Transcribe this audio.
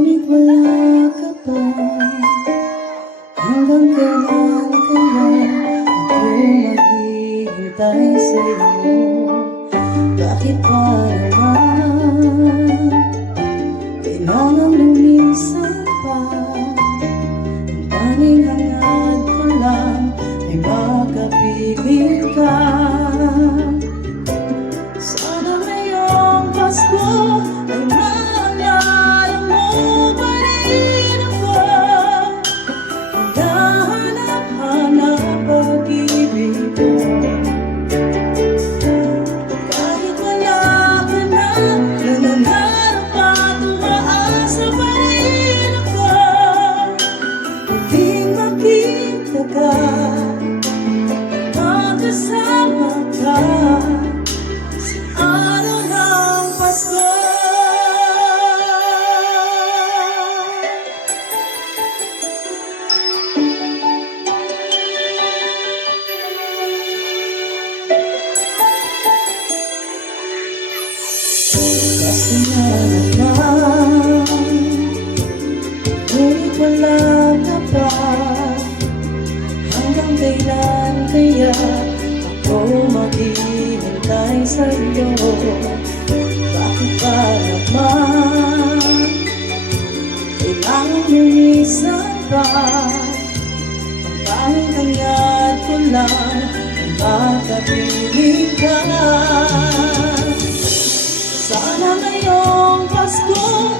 Ngunit wala ka pa. Hanggang kailan kaya ako maghihintay sa'yo? Bakit pa naman kailangan lumisan pa? Ang tanging hangad ko lang ay makapiling ka. Sana ngayong Pasko ay maalala mo pa rin ako. Hinahanap-hanap pag-ibig ko. Kahit wala ka na, nanangarap at umaasa pa rin ako. Muling makita ka, makasama ka sa araw ng Pasko. Kasi nga naman, ngunit wala ka pa. Hanggang kailan kaya ako maghihintay sa'yo? Bakit ba naman kailangan lumisan pa? Ang tanging hangad ko lang ay makapiling ka. Sana ngayong Pasko